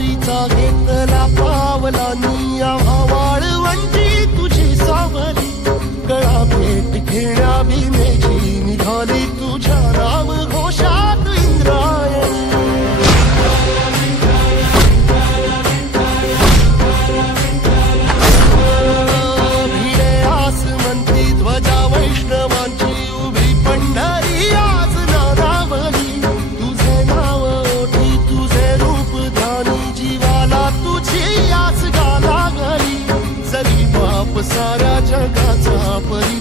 वारीचा घेतला पावलांनी आम्हा वाळवंटी तुझी सावली गळा भेट घेण्या भीमेची निघाली तुझ्या नाम घोषात इंद्रायणी भिडे आसमंती ध्वजा वैष्णवांची उभी पंढरी आज नानावली तुझे नाव ओठी तुझे रूप ध्यानी जीवाला तुझी आस गा लागली जरी बाप साऱ्या जगाचा परी